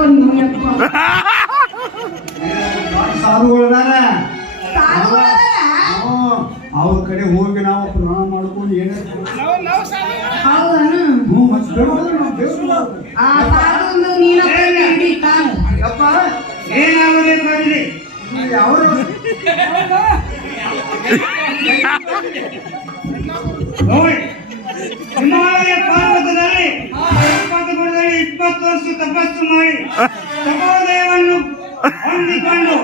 ಬಂದು ಸಾಧುಗಳದಾರ ಅವ್ರ ಕಡೆ ಹೋಗಿ ನಾವು ಪುರಾಣ ಮಾಡ್ಕೊಂಡು ಏನಾಗಬೇಕಾಗಿದೆ ಅವರು ಹಿಮಾಲಯ ಪರ್ವತದಲ್ಲಿ 20 ವರ್ಷ ತಪಸ್ಸು ಮಾಡಿ ತಪೋದಯವನ್ನು ಹೊಂದಿಕೊಂಡು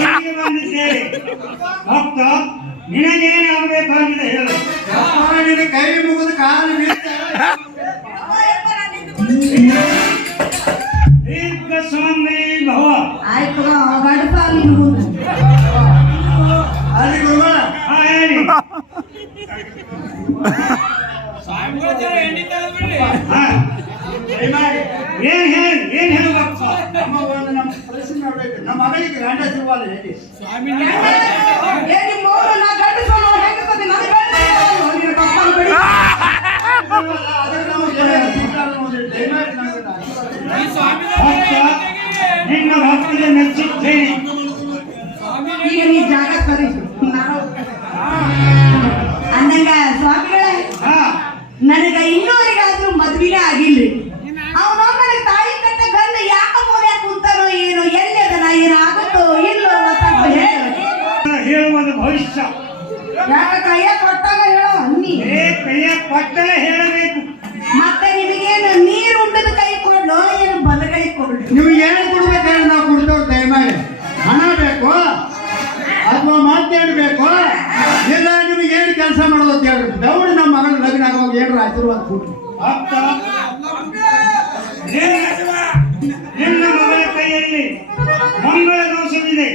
ಇಲ್ಲಿಗೆ ಬಂದಿದ್ದೇವೆ. ಭಕ್ತ, ನಿನಗೇನಾಗಬೇಕಾಗಿದೆ ಹೇಳು. ನಿನ್ನ ಕೈ ಮುಗಿದು ಕಾಲು ದೀರ್ಘ ಸುಮಂಗಲಿ ಭವ. ಆಯ್ತು ಅಲ್ಲಿ ಗುರುಗಳ ಹೇಳಿ. ಏನ್ ಹೇಳು ಭಕ್ತ? ನಮ್ಮ ಪ್ರಶ್ನೆ ಮಾಡ್ಬೇಕು. ನಮ್ಮ ಮಗಳಿಗೆ ಗಂಡ ಸಿಗುವಲ್ಲ ಹೇಳಿ. ನಿನ್ನ ಭಕ್ತಿಗೆ ಮೆಚ್ಚಿದ್ದೇನೆ. ಈಗ ನೀ ಜಾಗ ಸರಿ ಅಂದಂಗ ಸ್ವಾಮಿಗಳೇ, ನನಗ ಇನ್ನೂರಿಗಾದ್ರೂ ಮದ್ವಿನೇ ಆಗಿಲ್ರಿ. ಅವನೊಮ್ಮನೆ ತಾಯಿ ಕಟ್ಟ ಗಂಡ ಯಾಕ ಮೂಲೆ ಕುಂತಾನೋ ಏನೋ, ಎಲ್ಲಿ ಅದನ ಏನಾಗುತ್ತೋ ಇಲ್ಲೋ ಹೇಳುವುದು ಭವಿಷ್ಯ. ಯಾಕ ಕೈಯ ಕೊಟ್ಟಾಗ ಹೇಳೋ ಅನ್ನಿ ಕೈಯ ಕೊಟ್ಟರೆ ಹೇಳಬೇಕು. ಮತ್ತೆ ನಿಮಗೇನು ನೀರು ಉಂಟದ ಕೈ ಕೊಡ್ಲೋ ಏನು ಬಲಗೈ ಕೊಡ್ಲು? ನಿಮ್ಗೆ ಏನು ಕೊಡ್ಬೇಕಂದ್ರೆ ನಾವು ಕೊಡ್ತೇವೆ. ದಯಮಾಡಿ ಹಣ ಬೇಕು ಅಥವಾ ಮಾತೇಳಬೇಕು ಇಲ್ಲ, ನಿಮ್ಗೆ ಏನು ಕೆಲಸ ಮಾಡೋದು ಅಂತ ಹೇಳ್ರಿ. ದೌಡಿ ನಮ್ಮ ಮಗಳ ಲಗ್ನ ಆಗುವಾಗ ಏನಾರ ಆಶೀರ್ವಾದ ಕೊಡ್ರಿ. ನಿನ್ನ ಮಗಳ ಕೈಯಲ್ಲಿ ಮಂಗಳ ದೋಷವಿದೆ,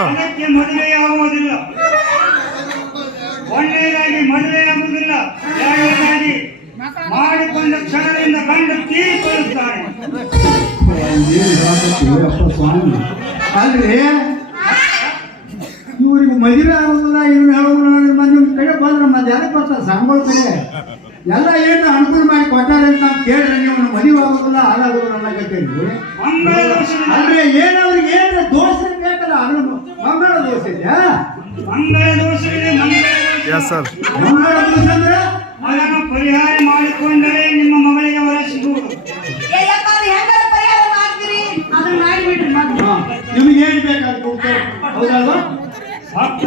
ಅದಕ್ಕೆ ಮದುವೆಯಾಗುವುದಿಲ್ಲ. ಒಳ್ಳೆಯದಾಗಿ ಮದುವೆಯಾಗುವುದಿಲ್ಲ. ಯಾರಿಗಾಗಿ ಮಾಡಿಕೊಂಡ ಕ್ಷಣದಿಂದ ಗಂಡು ತೀರಿಕೊಳ್ಳುತ್ತಾನೆ. ಸ್ವಾಮಿ ಅಲ್ರಿ, ಇವ್ರಿಗೆ ಮದುವೆ ಆಗೋದಿಲ್ಲ, ಇವ್ರು ಹೇಳೋದಿಲ್ಲ. ನಿಮ್ಮ ಕಡೆ ಬಂದ್ರೆ ಮತ್ತೆ ಯಾರಿಗೆ ಬರ್ತಾರೆ ಸಂಬಳ ಕಡೆ ಎಲ್ಲ ಏನು ಅನುಕೂಲ ಮಾಡಿ ಕೊಟ್ಟಾರೆ ಅಂತ ನಾವು ಕೇಳ್ರಿ. ನೀವು ಮದುವೆ ಆಗೋದಿಲ್ಲ ಹಾಗಾಗೋದಿಲ್ಲ ಅನ್ನಕತ್ತೇನ್ರಿ. ಅಂದ್ರೆ ಏನವ್ರಿಗೆ ಏನು ದೋಷ ಬೇಕಲ್ಲ, ಅದ್ರ ಮಂಗಳ ದೋಷ ಇದೆಯಾ? ಮಂಗಳ ದೋಷವಿದೆ. ಮಂಗಳ ದೋಷ ಅಂದ್ರೆ ಅದನ್ನು ಪರಿಹಾರ ಮಾಡಿಕೊಂಡರೆ ನಿಮ್ಮ ಮಗಳಿಗೆ ಹೊರ ಸಿಗುವುದು. ಪರಿಹಾರ ಮಾಡ್ತೀರಿ ಅದನ್ನ ಮಾಡಿಬಿಡ್ರಿ. ನಿಮ್ಗೆ ಏನು ಬೇಕಾದ್ರೆ ಹೌದಲ್ವಾ ಭಕ್ತ,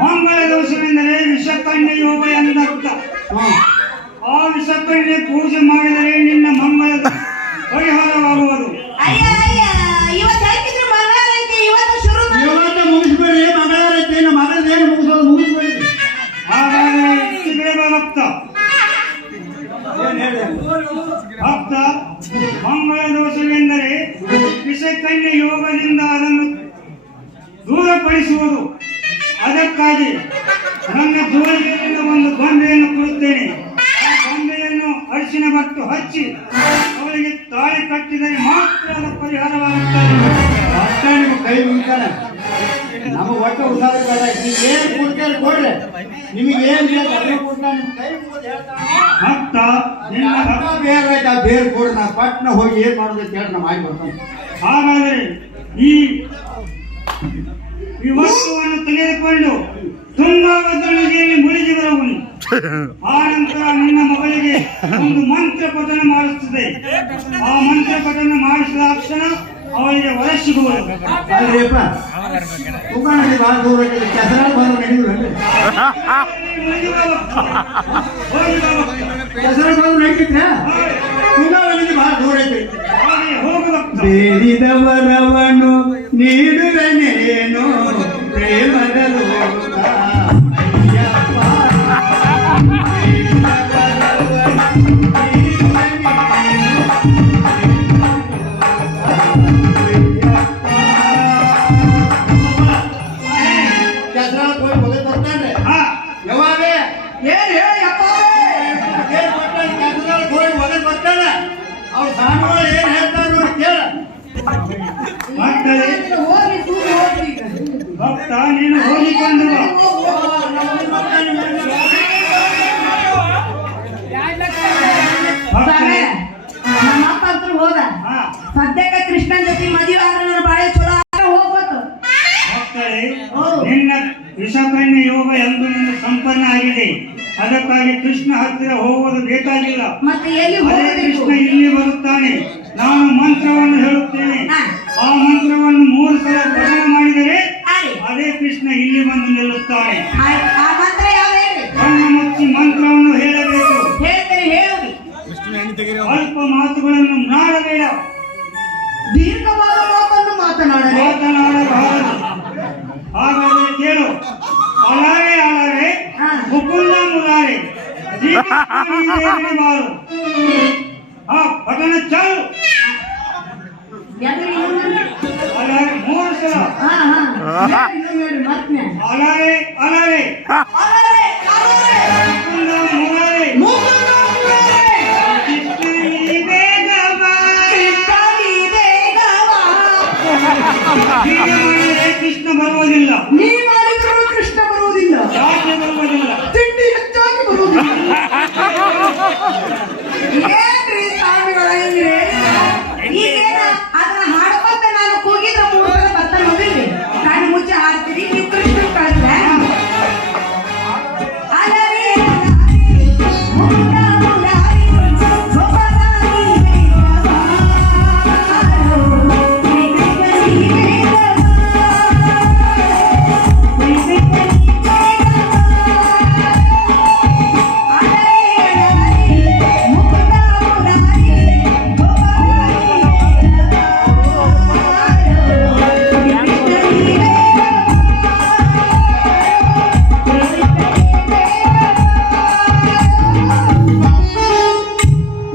ಮಂಗಳ ದೋಷವೆಂದರೆ ವಿಷಕನ್ಯೆ ಯೋಗ ಎಂದರ್ಥ. ಆ ವಿಷಕನ್ಯೆ ಪೂಜೆ ಮಾಡಿದರೆ ನಿನ್ನ ಮಂಗಳ ಪರಿಹಾರವಾಗುವುದು. ಇವತ್ತು ಮುಗಿಸ್ಬೇಡಿ, ಮಂಗಳವಾರ ಐತಿ. ನಮ್ಮ ಮಗಳದೇನು ಮುಗಿಸೋದು ಮುಗಿಸ್ಬೇಡಿ. ಹಾಗಾದರೆ ಭಕ್ತ ಭಕ್ತ, ಮಂಗಳ ದೋಷವೆಂದರೆ ವಿಷಕನ್ಯೆ ಯೋಗದಿಂದ ಅದನ್ನು ದೂರಪಡಿಸುವುದು. ಅದಕ್ಕಾಗಿ ನನ್ನ ಜೋಳಿಗೆಯಿಂದ ಒಂದು ಗೊಂಬೆಯನ್ನು ಕೊಡುತ್ತೇನೆ. ಆ ಗೊಂಬೆಯನ್ನು ಅರಿಶಿನ ಬಟ್ಟು ಹಚ್ಚಿ ಅವರಿಗೆ ತಾಳಿ ಕಟ್ಟಿದರೆ ಮಾತ್ರ ಅದು ಪರಿಹಾರವಾಗುತ್ತದೆ. ಅಷ್ಟೇ ನಿಮ್ಮ ಕೈ ಮುಗಿತಾನೆ. ನಮಗೆ ಒಟ್ಟು ಉಸಾರ ಬೇಡ. ನೀವು ಏನು ಕೊಡ್ತಾರೆ ಕೊಡ್ರಿ. ನಿಮಗೆ ಏನು ಬೇಕು ಅದೇ ಕೊಡ್ತಾನೆ. ನಿಮ್ಮ ಕೈ ಮುಗಿದು ಹೇಳ್ತಾನೆ. ಭಕ್ತ, ನಿನ್ನ ಬೇರೆ ಆಯ್ತು, ಆ ಬೇರೆ ಕೊಡ್ರಿ. ನಾ ಪಟ್ನ ಹೋಗಿ ಏನು ಮಾಡೋದು ಅಂತ ಹೇಳಿ ನಮ್ಮ ಆಗಿ ಬರ್ತಾನೆ. ಹಾಗಾದರೆ ಈ ವಸ್ತುವನ್ನು ತೆಗೆದುಕೊಂಡು ತುಂಗಾಭದ್ರಾ ನದಿಯಲ್ಲಿ ಮುಳುಗಿ ಬರುವನು. ಆ ನಂತರ ನಿನ್ನ ಮಗಳಿಗೆ ಒಂದು ಮಂತ್ರ ಪಠನ ಮಾಡಿಸುತ್ತದೆ. ಆ ಮಂತ್ರ ಪಠನ ಮಾಡಿಸಿದ ತಕ್ಷಣ ಅವಳಿಗೆ ಹೊರ ಸಿಗುವುದು. ಅಲ್ರಿಪ್ಪ, ತುಕಾಣಿ ಭಾಳ ದೂರ ಕೆಸರಾಳ ಬಂದು ನಡೀದ್ರಿ. ಕೆಸರಾಳ ಬಂದು ನಡೀತಿದ್ರೆ ತುಕಾಣಿಗೆ ಭಾಳ ದೂರ ಐತಿ. ಬೇಡಿದವರವನು ನೀಡುವನೇನು ಪ್ರೇಮದ ಲೋಕ. ಭಕ್ತ, ನೀನು ಹೋಗಿಕೊಂಡು ನಮ್ಮ ಅಪ್ಪ ಹತ್ರ ಹೋದ. ಸದ್ಯಕ್ಕೆ ಇದೆ. ಅದಕ್ಕಾಗಿ ಕೃಷ್ಣ ಹತ್ತಿರ ಹೋಗುವುದು ಬೇಕಾಗಿಲ್ಲ. ಮತ್ತೆ ಎಲ್ಲಿ ಅದೇ ಹೋಗಬೇಕು? ಕೃಷ್ಣ ಇಲ್ಲಿ ಬರುತ್ತಾನೆ. ನಾನು ಮಂತ್ರವನ್ನು ಹೇಳುತ್ತೇನೆ. ಹಾ. ಆ ಮಂತ್ರವನ್ನು 3 ಸಲ ಪಠಣ ಮಾಡಿದರೆ ಆಯ್ತು. ಅದೇ ಕೃಷ್ಣ ಇಲ್ಲಿ ಬಂದು ನಿಲ್ಲುತ್ತಾನೆ. ಆಯ್ತು. ಆ ಮಂತ್ರ ಯಾವ್ದು ಹೇಳಿ? ಕಣ್ಣು ಮುಚ್ಚಿ ಮಂತ್ರವನ್ನು ಹೇಳಬೇಕು. ಹೇಳ್ತೇನೆ, ಹೇಳಿ. ಅಲ್ಪ ಮಾತುಗಳನ್ನು ನಾಡಬೇಡ, ದೀರ್ಘವಾದ ಮಾತನ್ನು ಮಾತನಾಡಲಿ. ಮಾತನಾಡಬಾರದು. ಹಾಗಾದರೆ ಕೇಳು. ಅಲಾರೆ ಅಲಾರೆ ಹಾ. ಮುಕುಂದ ಮುರಾರೆ ಬಾರು. ಆ ಪಠಣ ಚಾಲು. ಎದುರು ಇನ್ನೊಂದು. ಅಲಾರೆ 3 ಸಲ. ಹಾ, ಹಾ. ಇನ್ನೊಂದು ಹೇಳಿ, ಮತ್ತೆ. ಅಲಾರೆ ಅಲಾರೆ ಅಲರೆ, ಅಲರೆ. ಮುಕುಂದ ಮುರಾರೆ ಮುಕುಂದ ಮುರಾರೆ. ಕೃಷ್ಣನಿ ಬೇಗ ಬಾ. ಕೃಷ್ಣನಿ ಬೇಗ ಬಾ. ಹೀಗೆ ಮಾಡಿದರೆ ಕೃಷ್ಣ ಬರುವುದಿಲ್ಲ. ನೀ ಮಾಡಿದರೂ ಕೃಷ್ಣ ಬರುವುದಿಲ್ಲ. ಯಾಕೆ ಬರುವುದಿಲ್ಲ? ತಿಂಡಿ ಹೆಚ್ಚಾಗಿ ಬರುವುದಿಲ್ಲ. ಏನ್ರಿ ಸ್ವಾಮಿಗಳ ಹಿಂಗೆ? ಈಗೇನ ಅದನ್ನ ಹಾಡ್ಕೊಂತ ನಾನು ಕೂಗಿದ್ರೆ 3 ಸಲ ಬರ್ತಾನೆ ಹೋಗಿಲ್ರಿ. ಕಣ್ಣು ಮುಚ್ಚಿ ಹಾಡ್ತೀರಿ, ನೀವು ಕೃಷ್ಣ ಕಳಿಸ್ರೆ. ಅಲರೆ, ಅಲರೆ, ಮುಕುಂದ ಮುರಾರಿ, ಗೋಪಾಲನಿ ಬೇಗ ಬಾರೋ. ಕೃಷ್ಣನಿ ಬೇಗ ಬಾ. ಕೃಷ್ಣನಿ ಬೇಗ ಬಾ.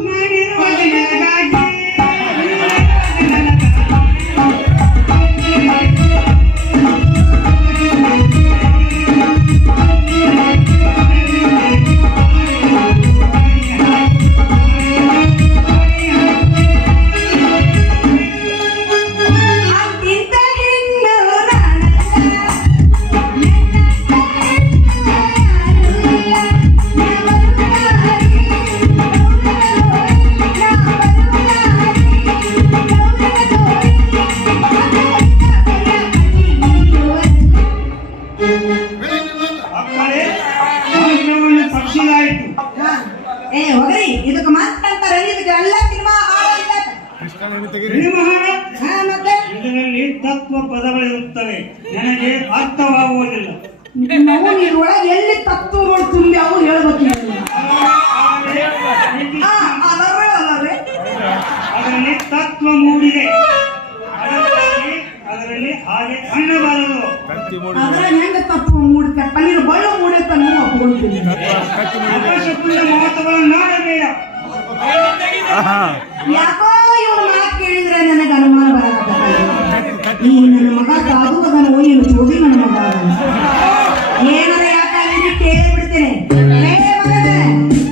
ಮಾಡಿರುವುದು ನಿನಗಾಗಿ. ಅಂತಿಂತ ಹೆಣ್ಣು ನಾನಲ್ಲ, ಮಕ್ಕಳೇ, ಮಂತ್ರವನ್ನು ತಪ್ಪಿಸಲಾಯಿತು. ಏ ಹೋಗ್ರಿ, ಇದಕ್ಕೆ ಮಾತಾಡ್ತಾರೆ, ಇದಕ್ಕೆ ಎಲ್ಲ ಸಿನಿಮಾ ಆಡೋದಿಲ್ಲ. ನಿರ್ಮಹಾರ ಮತ್ತೆ ಇದರಲ್ಲಿ ತತ್ವ ಪದಗಳಿರುತ್ತವೆ, ನನಗೆ ಅರ್ಥವಾಗುವುದಿಲ್ಲ. ನಾವು ನೀರೊಳಗೆ ಎಲ್ಲಿ ತತ್ವಗಳು ತುಂಬಿ ಅವು ಹೇಳ್ಬೇಕು ನೀವು. ಅಲರೆ, ಅಲರೆ. ಅದರಲ್ಲಿ ತತ್ವ ಮೂಡಿದೆ. ಅದರಲ್ಲಿ ಹಾಗೆ ಕಾಣಬಾರದು. ಅದ್ರ ಹೆಂಗ ತತ್ವ ಮೂಡಿತಪ್ಪ, ನೀನು ಬಳ್ಳು ಮೂಡಿತ ನೀವು ಒಪ್ಕೊಳ್ತೀನಿ. ಅಪಶಕುನ ಮಾತುಗಳನ್ನು ನಾಡಬೇಡ. ಯಾಕೋ ಇವನು ಮಾತು ಕೇಳಿದ್ರೆ ನನಗೆ ಅನುಮಾನ ಬರಕತ್ತ. ಈ ನನ್ನ ಮಗ ಸಾಧು ಅದನ್ನು ಏನು ಚೋದಿ ನನ್ನ ಮಗ ಅದನ್ನ. ಏನಾರ ಯಾಕಂದ್ರೆ ಕೇಳಿ ಬಿಡ್ತೇನೆ. ಏ ಮಗನೇ,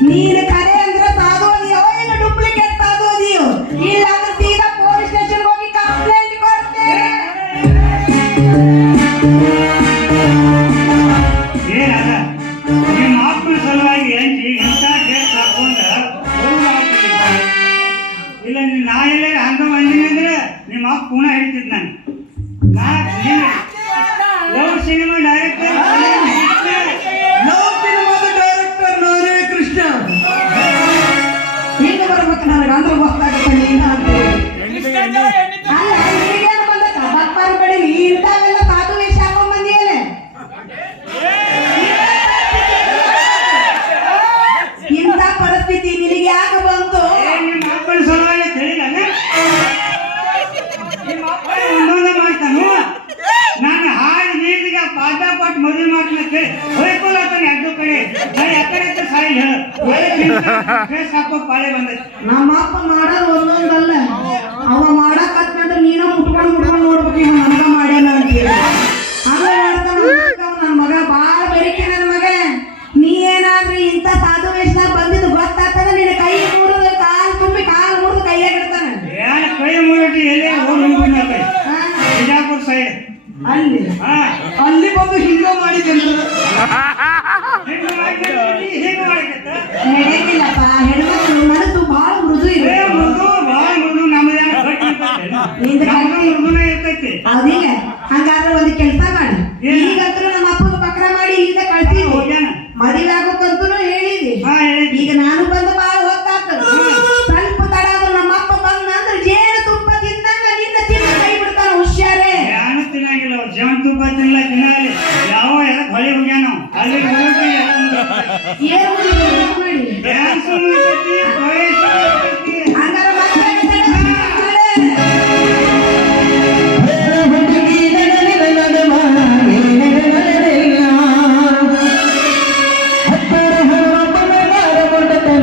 ನೀನು ಕರೆ ಅಂದ್ರೆ ಸಾಧು ಅದೀಯೋ ಏನು ಡೂಪ್ಲಿಕೇಟ್ ಸಾಧು ಅದೀಯೋ? ಇಲ್ಲ ಅಂದ್ರೆ ಸೀದಾ ಪೊಲೀಸ್ ಸ್ಟೇಷನ್ ಹೋಗಿ ಕಂಪ್ಲೇಂಟ್ ಕೊಡ್ತೇನೆ. ಏನಲ್ಲ ನಿಮ್ಮ ಆತ್ಮ ಸಲುವಾಗಿ ಇಂಥ ಕೇಸ್ ಹಾಕೊಂಡ ಇಲ್ಲ ನಾ ಎಲ್ಲ ಹಂಗ ಬಂದಿನಿ ಅಂದ್ರೆ ನಿಮ್ಮ ಅಪ್ಪ ಪುನಃ ಹೇಳ್ತಿದ್ ನಾನು. ಲವ್ ಸಿನಿಮಾ ಡೈರೆಕ್ಟರ್ ನಾನೇ ಕೃಷ್ಣ. ಈಗ ಬರ್ಬೇಕು ನನಗೆ ಅಂದ್ರೆ ಗೊತ್ತಾಗುತ್ತೆ ನೀನು ಅಂತ. ಅಲ್ಲ, ಈಗೇನು ಬಂದಕ್ಕ ಬಕ್ಪಾರ ಕಡೆ ಇಂಥವೆಲ್ಲ ಸಾಧು ವೇಷ ಹಾಕೊಂಡ್ ಬಂದಿಯಲ್ಲ. ಇಂಥ ಪರಿಸ್ಥಿತಿ ನಿನಗೆ ಯಾಕೆ ಬಂತು? ನಿಮ್ಮ ಅಪ್ಪನ ಸಲುವಾಗಿ ತಿಳಿಲ್ಲ ನಿಮ್ಮ ಅಪ್ಪ ಒಂದೊಂದ ಮಾಡ್ತಾನು. ನಾನು ಹಾಡಿ ನೀರಿಗೆ ಪಾಠ ಕೊಟ್ಟು ಮದುವೆ ಮಾಡ್ತೀನಿ ಕೇಳಿ ಹೊಯ್ಕೊಳತ್ತಾನೆ ಅಡ್ಡು ಕಡೆ ಎಕಡೆ ಸಾಯಿ ಕೇಸ್ ಹಾಕೋ ಪಾಳೆ ಬಂದೈತಿ. ನಮ್ಮ ಅಪ್ಪ ಮಾಡೋದು ಒಂದೊಂದಲ್ಲ, ಅವ ಮಾಡಕತ್ತಂದ್ರೆ ನೀನ ಮುಟ್ಕೊಂಡು ನೋಡ್ಬೇಕು ಇವ ನನಗ ಮಾಡ್ಯಾನ ಅಂತ ಹೇಳಿ. ಹಂಗ ಮಾಡ್ತಾನ ನನ್ನ ಮಗ. ಬಾಳ ಬೆರಿಕೆ ನನ್ನ ಮಗ. ನೀ ಏನಾದ್ರೂ ಇಂಥ ಸಾಧು ವೇಷದಾಗ ಬಂದಿದ್ದು ಗೊತ್ತಾಗ್ತದ, ನಿನ್ನ ಕೈ ಮುರಿದು ಕಾಲು ತುಂಬಿ ಕಾಲು ಮುರಿದು ಕೈಯಾಗ ಇಡ್ತಾನೆ. ಏನು ಕೈ ಮುಗಿಟ್ಟು ಎಲ್ಲೇ ಹೋಗಿ ಬಿಜಾಪುರ ಸೈಡ್ ಅಲ್ಲಿ ಅಲ್ಲಿ ಬಂದು ಹಿಂಗ ಮಾಡಿದ್ದೇನೆ. ನಡೆಯಲಿಲ್ಲಪ್ಪ, ಹೆಣ್ಮಕ್ಳು ಮನಸ್ಸು ಬಹಳ ಮೃದು ಇದೆ. ಹೌದಿಲ್ಲ? ಹಂಗಾದ್ರೆ ಒಂದು ಕೆಲಸ ಮಾಡಿ, ಈಗಂತೂ ನಮ್ಮ ಅಪ್ಪನ ಪಕ್ರ ಮಾಡಿ ಇಲ್ಲಿಂದ ಕಳ್ಸಿ ಮದುವೆ ಏನ